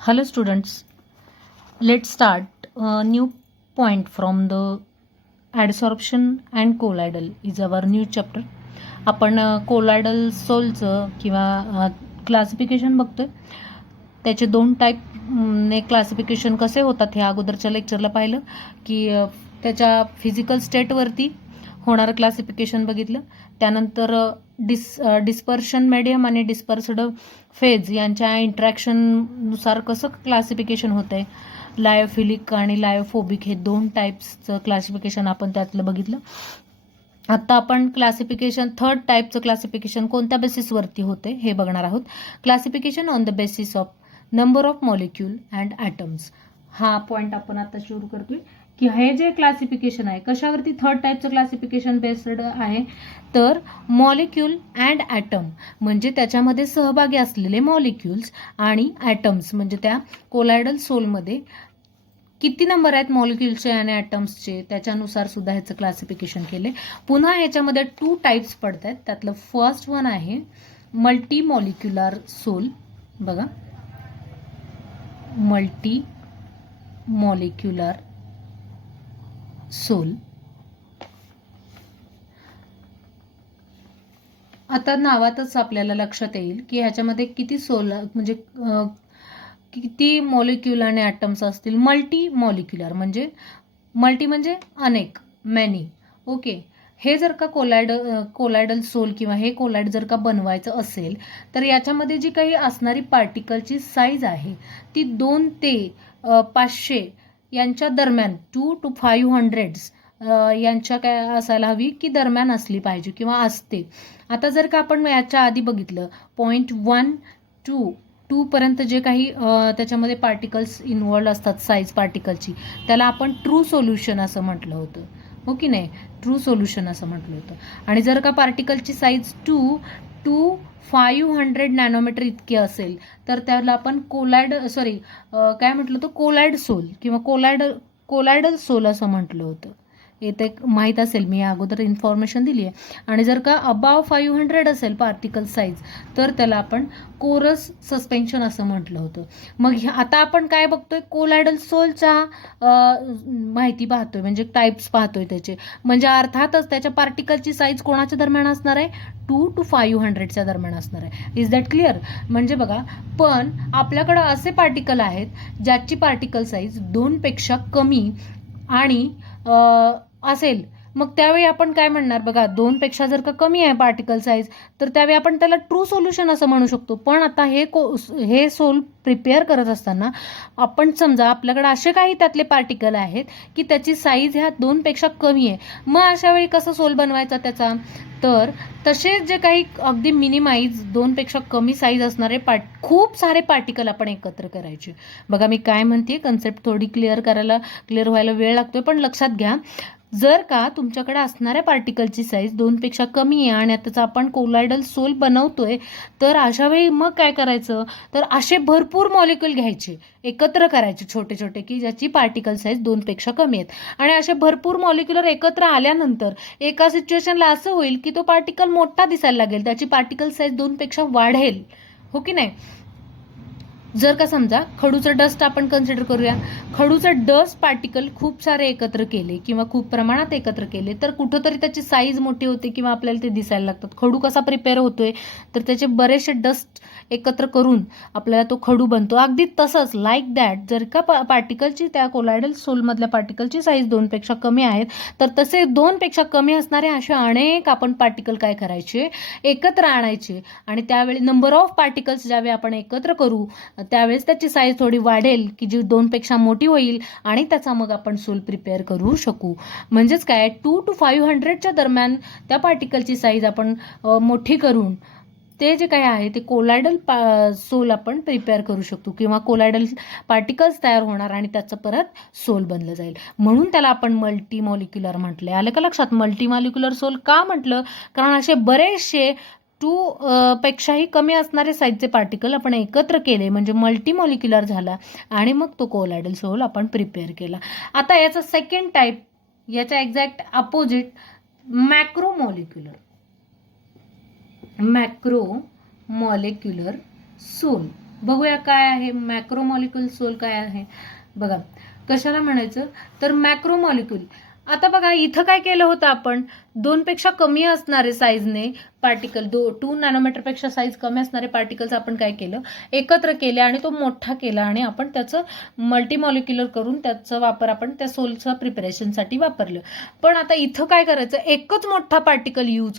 Hello students, let's start a new point from the adsorption and colloidal is our new chapter. आपण colloidal सोलचं किंवा classification बघतोय. त्याचे दोन type ने classification कसे होतात हे अगोदरच्या लेक्चरला पाहिलं की त्याच्या फिजिकल स्टेटवरती होणारं क्लासिफिकेशन बघितलं. त्यानंतर डिस्पर्शन मीडियम आणि डिस्पर्स्ड फेज यांच्या इंट्रॅक्शननुसार कसं क्लासिफिकेशन होतं आहे. लायोफिलिक आणि लायोफोबिक हे दोन टाईप्सचं क्लासिफिकेशन आपण त्यातलं बघितलं. आता आपण क्लासिफिकेशन थर्ड टाईपचं क्लासिफिकेशन कोणत्या बेसिसवरती होते हे बघणार आहोत. Classification on the basis of number of molecule and atoms हा पॉईंट आपण आता सुरू करतोय की हे जे क्लासिफिकेशन आहे कशावरती थर्ड टाईपचं क्लासिफिकेशन बेस्ड आहे तर मॉलिक्यूल अँड ॲटम म्हणजे त्याच्यामध्ये सहभागी असलेले मॉलिक्युल्स आणि ॲटम्स म्हणजे त्या कोलायडल सोलमध्ये किती नंबर आहेत मॉलिक्युल्सचे आणि ॲटम्सचे त्याच्यानुसार सुद्धा ह्याचं क्लासिफिकेशन केले. पुन्हा ह्याच्यामध्ये टू टाईप्स पडत आहेत. त्यातलं फर्स्ट वन आहे मल्टी मॉलिक्युलर सोल. बघा, मल्टी मॉलिक्युलर सोल. आता नावातच आपल्याला लक्षात येईल की ह्याच्यामध्ये किती सोल म्हणजे किती मॉलिक्यूल आणि ॲटम्स असतील. मल्टी मॉलिक्युलर म्हणजे मल्टी म्हणजे अनेक, मॅनी. ओके, हे जर का कोलायडल सोल किंवा हे कोलायड जर का बनवायचं असेल तर याच्यामध्ये जी काही असणारी पार्टिकलची साईज आहे ती 2 ते 500 यांच्या दरम्यान 2 to 500 यांच्या काय असायला हवी की दरम्यान असली पाहिजे किंवा असते. आता जर का आपण याच्या आधी बघितलं 0.1 to 2 पर्यंत जे काही त्याच्यामध्ये पार्टिकल्स इन्व्हॉल्ड असतात साईज पार्टिकलची त्याला आपण ट्रू सोल्युशन असं म्हटलं होतं. हो की नाही, ट्रू सोल्युशन असं म्हटलं होतं. आणि जर का पार्टिकलची साईज 2 to 500 नॅनोमीटर इतकी असेल तर त्याला आपण काय म्हटलं होतं, कोलायड सोल किंवा कोलायडल सोल असं म्हटलं होतं. ते माहीत असेल, मी अगोदर इन्फॉर्मेशन दिली आहे. आणि जर का अबाव 500 असेल पार्टिकल साईज तर त्याला आपण कोरस सस्पेन्शन असं म्हटलं होतं. मग आता आपण काय बघतोय, कोलायडल सोलच्या माहिती पाहतोय म्हणजे टाईप्स पाहतोय त्याचे. म्हणजे अर्थातच त्याच्या पार्टिकलची साईज कोणाच्या दरम्यान असणार आहे, 2 to 500च्या दरम्यान असणार आहे. Is that clear? म्हणजे बघा, पण आपल्याकडं असे पार्टिकल आहेत ज्याची पार्टिकल साईज 2 पेक्षा कमी आणि असेल. मग त्यावेळी आपण काय म्हणणार, बघा 2 पेक्षा जर का कमी आहे पार्टिकल साईज तर त्यावेळी आपण त्याला ट्रू सोल्युशन असं म्हणू शकतो. पण आता हे सोल प्रिपेअर करत असताना आपण समजा आपल्याकडे असे काही त्यातले पार्टिकल आहेत की त्याची साईज ह्या 2 पेक्षा कमी आहे. मग अशा वेळी कसं सोल बनवायचा त्याचा, तर तसेच जे काही अगदी मिनिमाइज 2 पेक्षा कमी साईज असणारे खूप सारे पार्टिकल आपण एकत्र करायचे. बघा मी काय म्हणते, कन्सेप्ट थोडी क्लिअर व्हायला वेळ लागतोय, पण लक्षात घ्या. जर का तुमच्याकडे असणाऱ्या पार्टिकलची साईज 2 पेक्षा कमी आहे आणि त्याचा आपण कोलायडल सोल बनवतोय तर अशा वेळी मग काय करायचं, तर असे भरपूर मॉलिक्यूल घ्यायचे, एकत्र करायचे छोटे छोटे की ज्याची पार्टिकल साईज 2 पेक्षा कमी आहेत. आणि असे भरपूर मॉलिक्युलर एकत्र आल्यानंतर एका सिच्युएशनला असं होईल की तो पार्टिकल मोठा दिसायला लागेल, त्याची पार्टिकल साईज 2 पेक्षा वाढेल. हो की नाही? जर का समजा खडूचं डस्ट आपण कन्सिडर करूया, खडूचं डस्ट पार्टिकल खूप सारे एकत्र केले किंवा खूप प्रमाणात एकत्र केले तर कुठंतरी त्याची साईज मोठी होते किंवा आपल्याला ते दिसायला लागतात. खडू कसा प्रिपेअर होतोय, तर त्याचे बरेचसे डस्ट एकत्र करून आपल्याला तो खडू बनतो. अगदी तसंच लाईक दॅट जर का पार्टिकलची त्या कोलायडल सोलमधल्या पार्टिकलची साईज 2 पेक्षा कमी आहेत तर तसे 2 पेक्षा कमी असणारे असे अनेक आपण पार्टिकल काय करायचे, एकत्र आणायचे. आणि त्यावेळी नंबर ऑफ पार्टिकल्स ज्यावेळी आपण एकत्र करू त्यावेळेस त्याची साईज थोडी वाढेल की जी 2 पेक्षा मोठी होईल आणि त्याचा मग आपण सोल प्रिपेअर करू शकू. म्हणजेच काय, 2 to 500च्या दरम्यान त्या पार्टिकलची साईज आपण मोठी करून ते जे काय आहे ते कोलायडल सोल आपण प्रिपेअर करू शकतो किंवा कोलायडल पार्टिकल्स तयार होणार आणि त्याचं परत सोल बनलं जाईल. म्हणून त्याला आपण मल्टी मॉलिक्युलर म्हटलंय. आलं का लक्षात? मल्टी मॉलिक्युलर सोल का म्हटलं, कारण असे बरेचसे 2 पेक्षाही कमी असणारे साईजचे पार्टिकल आपण एकत्र केले म्हणजे मल्टी मॉलिक्युलर झाला आणि मग तो कोलायडल सोल आपण प्रिपेअर केला. आता याचा सेकंड टाईप, याचा exact opposite, macro molecular sol. बघूया काय आहे मॅक्रोमॉलिक्यूल सोल काय आहे. बघा कशाला म्हणायचं तर मॅक्रोमॉलिक्यूल. आता बघा इथं काय केलं होतं आपण, 2 पेक्षा कमी असणारे साईजने पार्टिकल, 2 नॅनोमीटरपेक्षा साईज कमी असणारे पार्टिकल्स आपण काय केलं, एकत्र केले आणि तो मोठा केला आणि आपण त्याचं मल्टीमॉलिक्युलर करून त्याचा वापर आपण त्या सोलच्या प्रिपरेशनसाठी वापरलं. पण आता इथं काय करायचं, एकच मोठा पार्टिकल यूज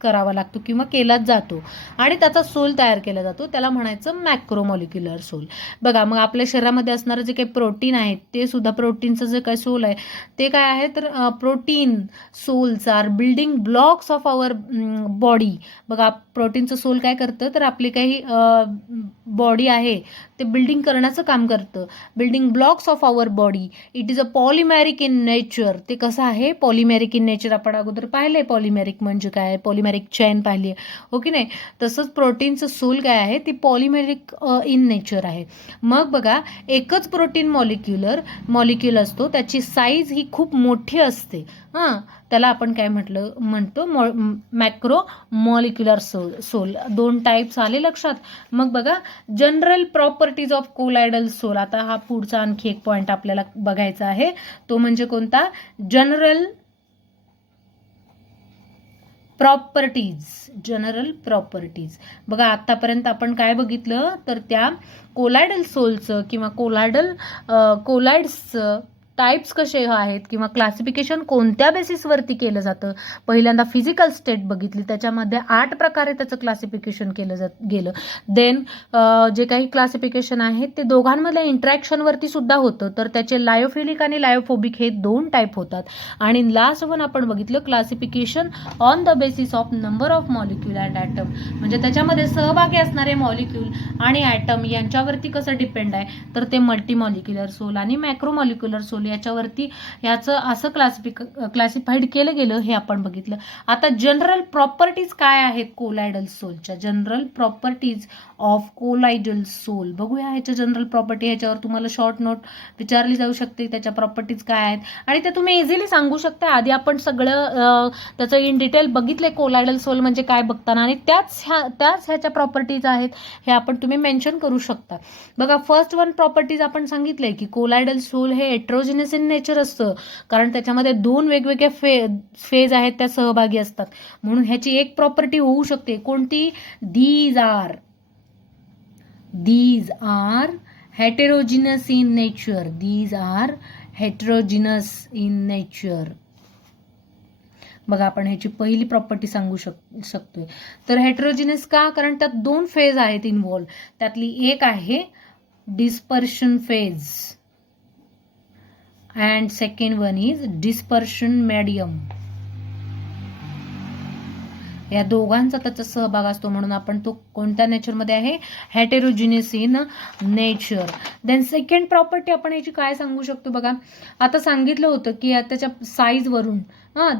करावा लागतो किंवा केलाच जातो आणि त्याचा सोल तयार केला जातो, त्याला म्हणायचं मॅक्रोमॉलिक्युलर सोल. बघा मग आपल्या शरीरामध्ये असणारं जे काही प्रोटीन आहे ते सुद्धा, प्रोटीनचं जे काही सोल आहे ते काय आहे तर protein sols are building blocks of our body. बघा प्रोटीनचं सोल काय करतं तर आपली काही बॉडी आहे ते बिल्डिंग करण्याचं काम करतं. Building blocks of our body. It is a polymeric in nature. ते कसं आहे पॉलिमॅरिक इन नेचर, आपण अगोदर पाहिलंय पॉलिमॅरिक म्हणजे काय, पॉलिमॅरिक चेन पाहिली आहे हो की नाही. तसंच प्रोटीनचं सोल काय आहे ती पॉलिमॅरिक इन नेचर आहे. मग बघा एकच प्रोटीन मॉलिक्यूल असतो, त्याची साईज ही खूप मोठी असते. हां त्याला आपण काय म्हणतो मॅक्रो मॉलिक्युलर सोल. 2 टाईप्स आले लक्षात. मग बघा जनरल प्रॉपर्टीज ऑफ कोलायडल सोल. आता हा पुढचा आणखी एक पॉइंट आपल्याला बघायचा आहे, तो म्हणजे कोणता, जनरल प्रॉपर्टीज. बघा आतापर्यंत आपण काय बघितलं तर त्या कोलायडल सोलचं किंवा कोलायड्सचं टाइप्स कसे आहेत किंवा क्लासिफिकेशन कोणत्या बेसिसवरती केलं जातं. पहिल्यांदा फिजिकल स्टेट बघितली, त्याच्यामध्ये 8 प्रकारे त्याचं क्लासिफिकेशन केलं गेलं. देन जे काही क्लासिफिकेशन आहे ते दोघांमधल्या इंटरॅक्शनवरती सुद्धा होतं, तर त्याचे लायोफिलिक आणि लायोफोबिक हे 2 टाईप होतात. आणि लास्ट वन आपण बघितलं classification on the basis of number of molecule and atom, म्हणजे त्याच्यामध्ये सहभागी असणारे मॉलिक्यूल आणि ॲटम यांच्यावरती कसं डिपेंड आहे तर ते मल्टीमॉलिक्युलर सोल आणि मॅक्रोमॉलिक्युलर सोल याच्यावरती याचं असं क्लासिफाईड केलं गेलं हे आपण बघितलं. आता जनरल प्रॉपर्टीज काय आहेत कोलायडल सोलच्या, जनरल प्रॉपर्टीज ऑफ कोलायडल सोल बघूया. ह्याच्या जनरल प्रॉपर्टी, ह्याच्यावर तुम्हाला शॉर्ट नोट विचारली जाऊ शकते, त्याच्या प्रॉपर्टीज काय आहेत आणि ते तुम्ही इझिली सांगू शकता. आधी आपण सगळं त्याचं इन डिटेल बघितलंय कोलायडल सोल म्हणजे काय बघताना, आणि त्याच ह्याच्या प्रॉपर्टीज आहेत हे आपण तुम्ही मेन्शन करू शकता. बघा फर्स्ट वन प्रॉपर्टीज आपण सांगितलंय की कोलायडल सोल हे हेट्रोजिनस इन नेचर असतं, कारण त्याच्यामध्ये 2 वेगवेगळे फेज आहेत त्या सहभागी असतात. म्हणून ह्याची एक प्रॉपर्टी होऊ शकते कोणती, these are heterogeneous in nature. These are heterogeneous in nature. बघा आपण ह्याची पहिली प्रॉपर्टी सांगू शकतोय. तर हेटेरोजिनस का, कारण त्यात 2 फेज आहेत इन्व्हॉल्व. त्यातली एक आहे dispersion phase and second one is dispersion medium. या दोघांचा त्याचा सहभाग असतो, म्हणून आपण तो कोणत्या नेचरमध्ये आहे, heterogeneous in nature. Then second property आपण याची काय सांगू शकतो. बघा आता सांगितलं होतं की त्याच्या साईजवरून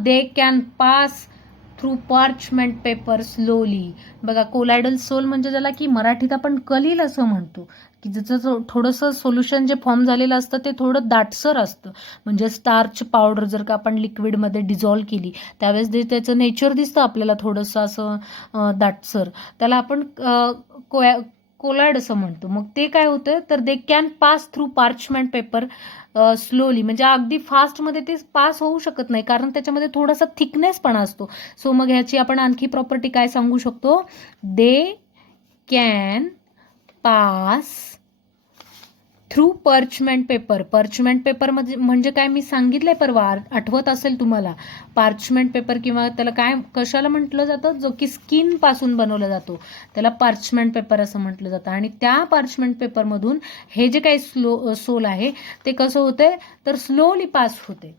they can pass through parchment paper slowly. बघा कोलायडल सोल म्हणजे ज्याला की मराठीत आपण कलील असं म्हणतो, की ज्याचं थोडंसं सोल्युशन जे फॉर्म झालेलं असतं ते थोडं दाटसर असतं. म्हणजे स्टार्च पावडर जर का आपण लिक्विडमध्ये डिझॉल्व केली त्यावेळेस जे त्याचं नेचर दिसतं आपल्याला थोडंसं असं दाटसर, त्याला आपण कोलायड असं म्हणतो. मग ते काय होतं तर दे can pass through parchment paper slowly, म्हणजे अगदी फास्टमध्ये ते पास होऊ शकत नाही कारण त्याच्यामध्ये थोडासा थिकनेस पण असतो. सो मग ह्याची आपण आणखी प्रॉपर्टी काय सांगू शकतो, दे can pass through parchment paper. Parchment paper म्हणजे काय मी सांगितलंय परवा, आठवत असेल तुम्हाला. पार्चमेंट पेपर किंवा त्याला काय कशाला म्हटलं जातं, जो की स्किन पासून बनवला जातो त्याला पार्चमेंट पेपर असं म्हटलं जातं. आणि त्या पार्चमेंट पेपरमधून हे जे काही सोल आहे ते कसं होतंय तर स्लोली पास होते.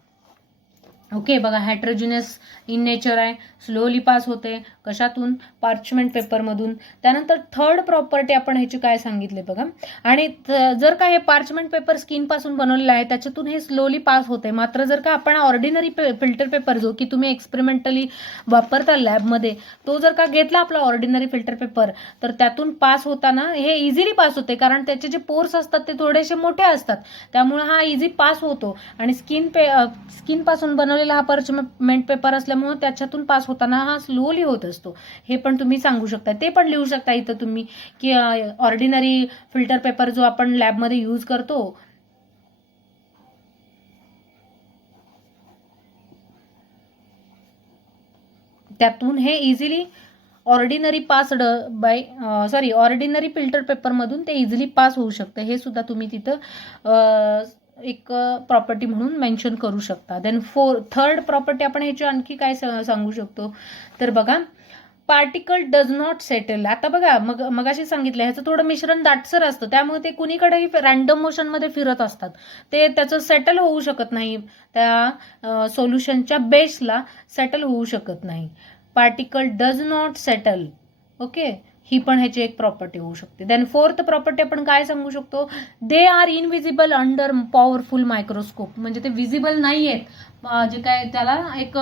ओके बघा हेटेरोजिनस इन नेचर आहे, स्लोली पास होते कशातून, पार्चमेंट पेपरमधून. त्यानंतर थर्ड प्रॉपर्टी आपण ह्याची काय सांगितले बघा, आणि जर का हे पार्चमेंट पेपर स्किनपासून बनवलेलं आहे त्याच्यातून हे स्लोली पास होते. मात्र जर का आपण ऑर्डिनरी फिल्टर पेपर जो की तुम्ही एक्सपेरिमेंटली वापरता लॅबमध्ये, तो जर का घेतला आपला ऑर्डिनरी फिल्टर पेपर तर त्यातून पास होताना हे इझिली पास होते, कारण त्याचे जे पोर्स असतात ते थोडेसे मोठे असतात, त्यामुळे हा इझी पास होतो. आणि स्किनपासून बनवलेला बनवलेला हा पर्चमेंट पेपर असल्यामुळे त्याच्यातून पास होताना हा स्लोली होत असतो, हे पण तुम्ही सांगू शकता. ते पण लिहू शकता इथं तुम्ही की ऑर्डिनरी फिल्टर पेपर जो आपण लॅबमध्ये यूज करतो त्यातून हे easily ordinary passed by ordinary filter पेपरमधून ते इझिली पास होऊ शकतं. हे सुद्धा तुम्ही तिथं एक प्रॉपर्टी म्हणून मेन्शन करू शकता. देन थर्ड प्रॉपर्टी आपण ह्याची आणखी काय सांगू शकतो तर बघा, पार्टिकल डज नॉट सेटल. आता बघा मगाशी सांगितलं ह्याचं थोडं मिश्रण दाटसर असतं, त्यामुळे ते कुणीकडेही रॅन्डम मोशनमध्ये फिरत असतात, ते त्याचं सेटल होऊ शकत नाही, त्या सोल्युशनच्या बेसला सेटल होऊ शकत नाही. Particle does not settle. Okay, ही पण ह्याची एक प्रॉपर्टी होऊ शकते. देन फोर्थ प्रॉपर्टी आपण काय सांगू शकतो, they are invisible under powerful microscope. म्हणजे ते विजिबल नाही आहेत, जे काय त्याला एक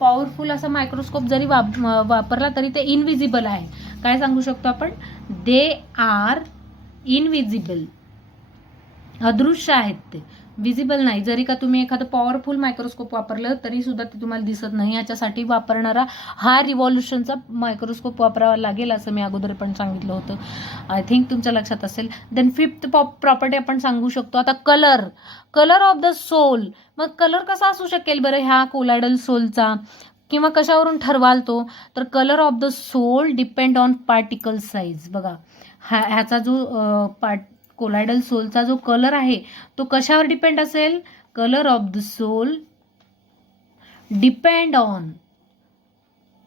पॉवरफुल असा मायक्रोस्कोप जरी वापरला तरी ते इनविजिबल आहे. काय सांगू शकतो आपण, दे आर इनविजिबल, अदृश्य आहेत, ते विजिबल नाही. जरी का तुम्ही एखादं पॉवरफुल मायक्रोस्कोप वापरलं तरी सुद्धा ते तुम्हाला दिसत नाही. याच्यासाठी वापरणारा हा रिव्हॉल्युशनचा मायक्रोस्कोप वापरावा लागेल, असं मी अगोदर पण सांगितलं होतं. आय थिंक तुमच्या लक्षात असेल. देन फिफ्थ प्रॉपर्टी आपण सांगू शकतो आता, कलर ऑफ द सोल. मग कलर कसा असू शकेल बरं ह्या कोलायडल सोलचा, किंवा कशावरून ठरवाल तो, तर colour of the sol depend on particle size. बघा ह्याचा जो कोलायडल सोलचा जो कलर आहे तो कशावर डिपेंड असेल, colour of the sol depend on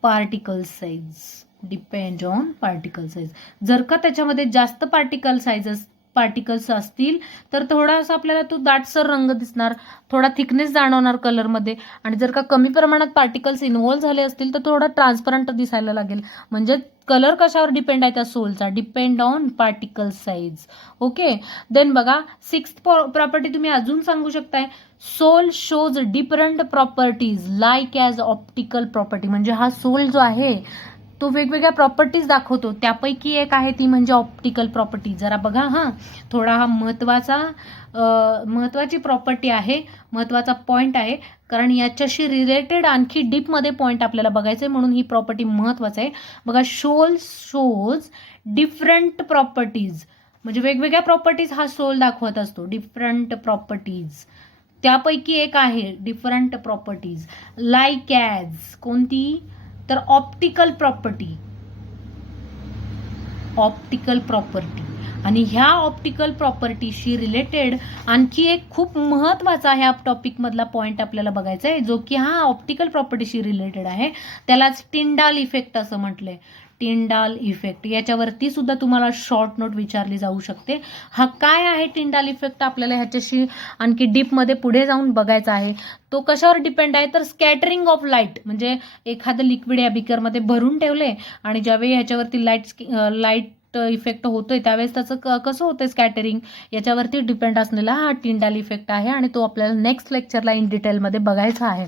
particle size. Depend on particle size. जर का त्याच्यामध्ये जास्त पार्टिकल्स असतील तर थोडासा आपल्याला तो दाटसर रंग दिसणार, थोडा थिकनेस जाणवणार कलरमध्ये. आणि जर का कमी प्रमाणात पार्टिकल्स इन्व्हॉल्व्ह झाले असतील तर थोडा ट्रान्सपरंट दिसायला लागेल. म्हणजे कलर कशावर डिपेंड आहे त्या सोलचा, depend on particle size. Okay, then बघा सिक्स्थ प्रॉपर्टी तुम्ही अजून सांगू शकताय, sol shows different properties like as optical property. म्हणजे हा सोल जो आहे तो वेगवेगळ्या प्रॉपर्टीज दाखवतो, त्यापैकी एक आहे ती म्हणजे ऑप्टिकल प्रॉपर्टी. जरा बघा थोडा हा महत्वाची प्रॉपर्टी आहे, महत्वाचा पॉइंट आहे, कारण याच्याशी रिलेटेड आणखी डीपमध्ये पॉइंट आपल्याला बघायचे, म्हणून ही प्रॉपर्टी महत्वाचं आहे. बघा, सोल शोज डिफरंट प्रॉपर्टीज, म्हणजे वेगवेगळ्या प्रॉपर्टीज हा सोल दाखवत असतो. डिफरंट प्रॉपर्टीज, त्यापैकी एक आहे डिफरंट प्रॉपर्टीज लाईक ॲज, कोणती तर ऑप्टिकल प्रॉपर्टी. आणि ह्या ऑप्टिकल प्रॉपर्टीशी रिलेटेड आणखी एक खूप महत्वाचा ह्या टॉपिक मधला पॉइंट आपल्याला बघायचा आहे, जो की हा ऑप्टिकल प्रॉपर्टीशी रिलेटेड आहे. त्यालाच टिंडाल इफेक्ट असं म्हटलंय. टिंडाल इफेक्ट, याच्यावरती सुद्धा तुम्हाला शॉर्ट नोट विचारली जाऊ शकते. हा काय आहे टिंडाल इफेक्ट, आपल्याला ह्याच्याशी आणखी डीपमध्ये पुढे जाऊन बघायचा आहे. तो कशावर डिपेंड आहे तर स्कॅटरिंग ऑफ लाईट. म्हणजे एखादं लिक्विड या बिकरमध्ये भरून ठेवले आणि ज्यावेळी ह्याच्यावरती लाईट इफेक्ट होतोय त्यावेळेस त्याचं कसं होतंय स्कॅटरिंग, याच्यावरती डिपेंड असलेला हा टिंडाल इफेक्ट आहे. आणि तो आपल्याला नेक्स्ट लेक्चरला इन डिटेलमध्ये बघायचा आहे.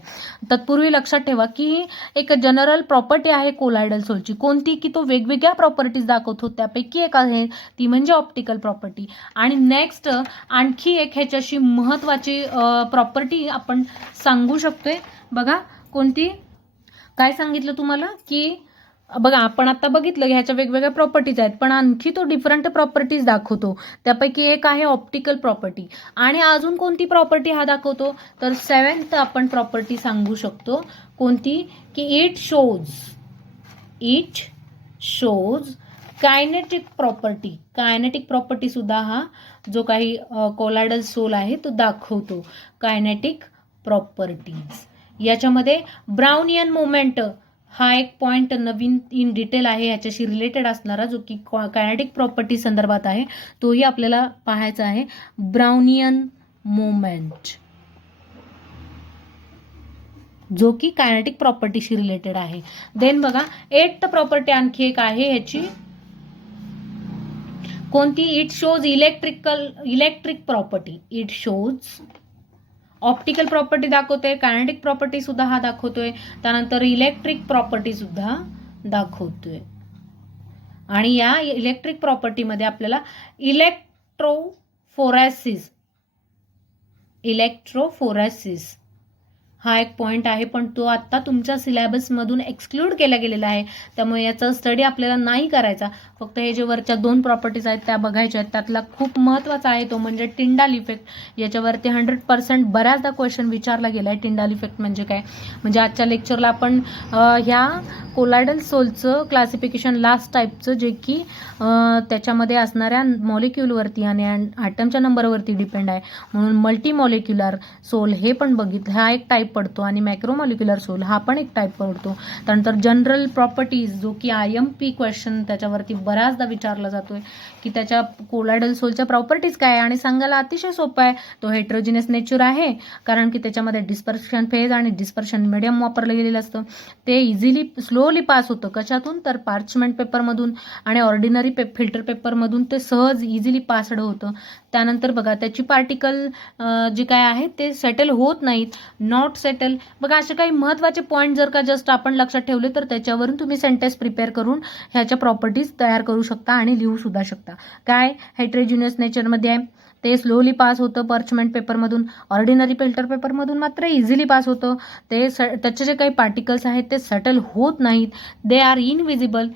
तत्पूर्वी लक्षात ठेवा की एक जनरल प्रॉपर्टी आहे कोलायडल सोलची, कोणती की तो वेगवेगळ्या प्रॉपर्टीज दाखवतो, त्यापैकी एक आहे ती म्हणजे ऑप्टिकल प्रॉपर्टी. आणि नेक्स्ट आणखी एक ह्याच्याशी महत्वाची प्रॉपर्टी आपण सांगू शकतोय. बघा कोणती, काय सांगितलं तुम्हाला की बघा आपण आता बघितलं ह्याच्या वेगवेगळ्या प्रॉपर्टीज आहेत, पण आणखी तो डिफरंट प्रॉपर्टीज दाखवतो, त्यापैकी एक आहे ऑप्टिकल प्रॉपर्टी. आणि अजून कोणती प्रॉपर्टी हा दाखवतो तर सेव्हन्थ आपण प्रॉपर्टी सांगू शकतो, कोणती की it shows kinetic property. Kinetic property सुद्धा हा जो काही कोलायडल सोल आहे तो दाखवतो. कायनेटिक प्रॉपर्टीज याच्यामध्ये ब्राउनियन मोमेंट हा एक पॉइंट नवीन इन डिटेल आहे, याच्याशी रिलेटेड असणारा, जो की कायनेटिक प्रॉपर्टी संदर्भात आहे, तोही आपल्याला पाहायचा आहे. ब्राउनियन मोमेंट जो की कायनेटिक प्रॉपर्टीशी रिलेटेड आहे. देन बघा एट्थ प्रॉपर्टी आणखी एक आहे ह्याची, कोणती it shows electric property. It shows optical property दाखवतोय, कायनेटिक प्रॉपर्टी सुद्धा हा दाखवतोय, त्यानंतर इलेक्ट्रिक प्रॉपर्टी सुद्धा दाखवतोय. आणि या इलेक्ट्रिक प्रॉपर्टीमध्ये आपल्याला इलेक्ट्रोफोरेसिस हा एक पॉईंट आहे, पण तो आत्ता तुमच्या सिलेबसमधून एक्सक्लूड केला गेलेला आहे. त्यामुळे याचा स्टडी आपल्याला नाही करायचा. फक्त हे जे वरच्या 2 प्रॉपर्टीज आहेत त्या बघायच्या आहेत. त्यातला खूप महत्त्वाचा आहे तो म्हणजे टिंडाल इफेक्ट. याच्यावरती 100% बऱ्याचदा क्वेश्चन विचारला गेला आहे. टिंडाल इफेक्ट म्हणजे काय? म्हणजे आजच्या लेक्चरला आपण ह्या कोलायडल सोलचं क्लासिफिकेशन लास्ट टाईपचं, जे की त्याच्यामध्ये असणाऱ्या मॉलिक्यूलवरती आणि ॲटमच्या नंबरवरती डिपेंड आहे. म्हणून मल्टी मॉलिक्युलर सोल हे पण बघितलं, हा एक टाईप पडतो. आणि मॅक्रोमॉलिक्युलर सोल हा पण एक टाईप पडतो. त्यानंतर जनरल प्रॉपर्टीज, जो की IMP क्वेश्चन त्याच्यावरती बऱ्याचदा विचारला जातोय की त्याच्या कोलायडल सोलच्या प्रॉपर्टीज काय आहे. आणि सांगायला अतिशय सोपं आहे, तो हेट्रोजिनियस नेचर आहे, कारण की त्याच्यामध्ये डिस्पर्शन फेज आणि डिस्पर्शन मीडियम वापरलं गेलेलं असतं. ते इझिली स्लोली पास होतं. कशातून? तर पार्चमेंट पेपरमधून आणि ऑर्डिनरी फिल्टर पेपरमधून ते सहज इझिली पासड होतं. त्यानंतर बघा त्याची पार्टिकल जे काय आहे ते सेटल होत नाहीत, नॉट सेटल. बघा असे काही महत्त्वाचे पॉईंट जर का जस्ट आपण लक्षात ठेवले तर त्याच्यावरून तुम्ही सेंटेन्स प्रिपेअर करून ह्याच्या प्रॉपर्टीज तयार करू शकता आणि लिहू सुद्धा शकता. काय हेट्रोजिनियस नेचरमध्ये आहे, ते स्लोली पास होतं पार्चमेंट पेपरमधून, ऑर्डिनरी फिल्टर पेपरमधून मात्र इझिली पास होतं. त्याचे जे काही पार्टिकल्स आहेत ते सेटल होत नाहीत, दे आर इनविजिबल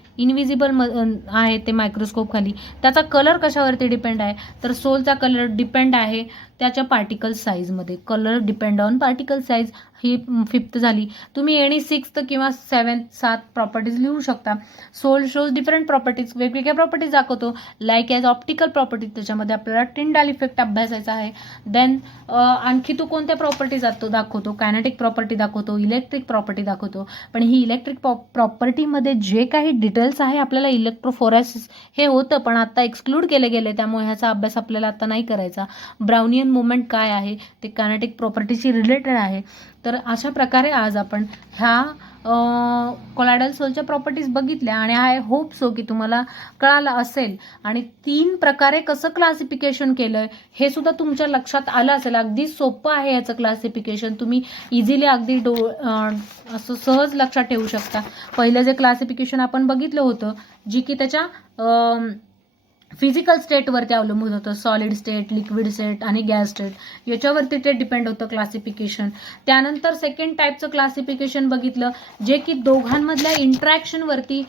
आहे ते मायक्रोस्कोप खाली. त्याचा कलर कशावरती डिपेंड आहे, तर सोलचा कलर डिपेंड आहे त्याच्या पार्टिकल साईजमध्ये. Colour depend on particle size he 5th झाली. तुम्ही एनी 6th किंवा 7 प्रॉपर्टीज लिहू शकता. सोल शोज डिफरंट प्रॉपर्टीज, वेगवेगळ्या प्रॉपर्टीज दाखवतो. लाईक ॲज ऑप्टिकल प्रॉपर्टीज, त्याच्यामध्ये आपल्याला टिंडाल इफेक्ट अभ्यासायचा आहे. देन आणखी तो कोणत्या प्रॉपर्टीज दाखवतो, कायनेटिक प्रॉपर्टी दाखवतो, इलेक्ट्रिक प्रॉपर्टी दाखवतो. पण ही इलेक्ट्रिक प्रॉपर्टीमध्ये जे काही डिटेल्स आहे, आपल्याला इलेक्ट्रोफोरेसिस हे होतं पण आता एक्सक्लूड केले गेले, त्यामुळे ह्याचा अभ्यास आपल्याला आता नाही करायचा. ब्राउनियन मुवमेंट काय आहे ते कायनेटिक प्रॉपर्टीशी रिलेटेड आहे. तर अशा प्रकारे आज आपण ह्या कोलायडल सोलच्या प्रॉपर्टीज बघितल्या आणि आय होप सो की तुम्हाला कळालं असेल. आणि 3 प्रकारे कसं क्लासिफिकेशन केलंय हे सुद्धा तुमच्या लक्षात आलं असेल. अगदी सोपं आहे याचं क्लासिफिकेशन, तुम्ही इझिली अगदी असं सहज लक्षात ठेवू शकता. पहिलं जे क्लासिफिकेशन आपण बघितलं होतं, जी की त्याच्या फिजिकल स्टेटवरती अवलंबून होतं, सॉलिड स्टेट, लिक्विड स्टेट आणि गॅस स्टेट, याच्यावरती ते डिपेंड होतं क्लासिफिकेशन. त्यानंतर सेकंड टाईपचं क्लासिफिकेशन बघितलं, जे की दोघांमधल्या इंटरॅक्शनवरती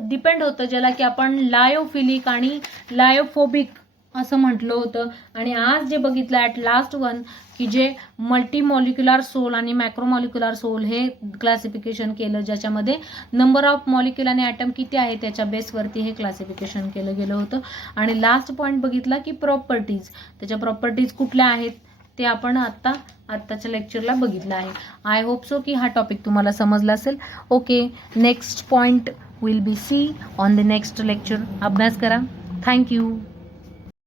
डिपेंड होतं, ज्याला की आपण लायोफिलिक आणि लायोफोबिक असं म्हटलं होतं. आणि आज जे बघितलं ॲट लास्ट वन, की जे मल्टीमॉलिक्युलर सोल आणि मॅक्रोमॉलिक्युलर सोल हे क्लासिफिकेशन केलं, ज्याच्यामध्ये नंबर ऑफ मॉलिक्युल आणि ॲटम किती आहे त्याच्या बेसवरती हे क्लासिफिकेशन केलं गेलं होतं. आणि लास्ट पॉईंट बघितला की प्रॉपर्टीज, त्याच्या प्रॉपर्टीज कुठल्या आहेत ते आपण आत्ताच्या लेक्चरला बघितलं आहे. आय होप सो की हा टॉपिक तुम्हाला समजला असेल. Okay, next point will be see on the next lecture. अभ्यास करा. थँक्यू.